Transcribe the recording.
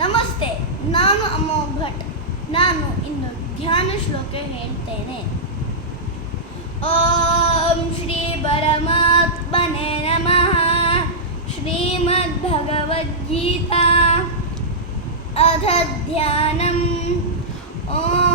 ನಮಸ್ತೆ, ನಾನು ಅಮೋಘ ಭಟ್. ನಾನು ಇನ್ನು ಧ್ಯಾನ ಶ್ಲೋಕ ಹೇಳ್ತೇನೆ. ಓಂ ಶ್ರೀ ಪರಮಾತ್ಮನೇ ನಮಃ. ಶ್ರೀಮದ್ಭಗವದ್ಗೀತಾ ಅಥ ಧ್ಯಾನಂ. ಓಂ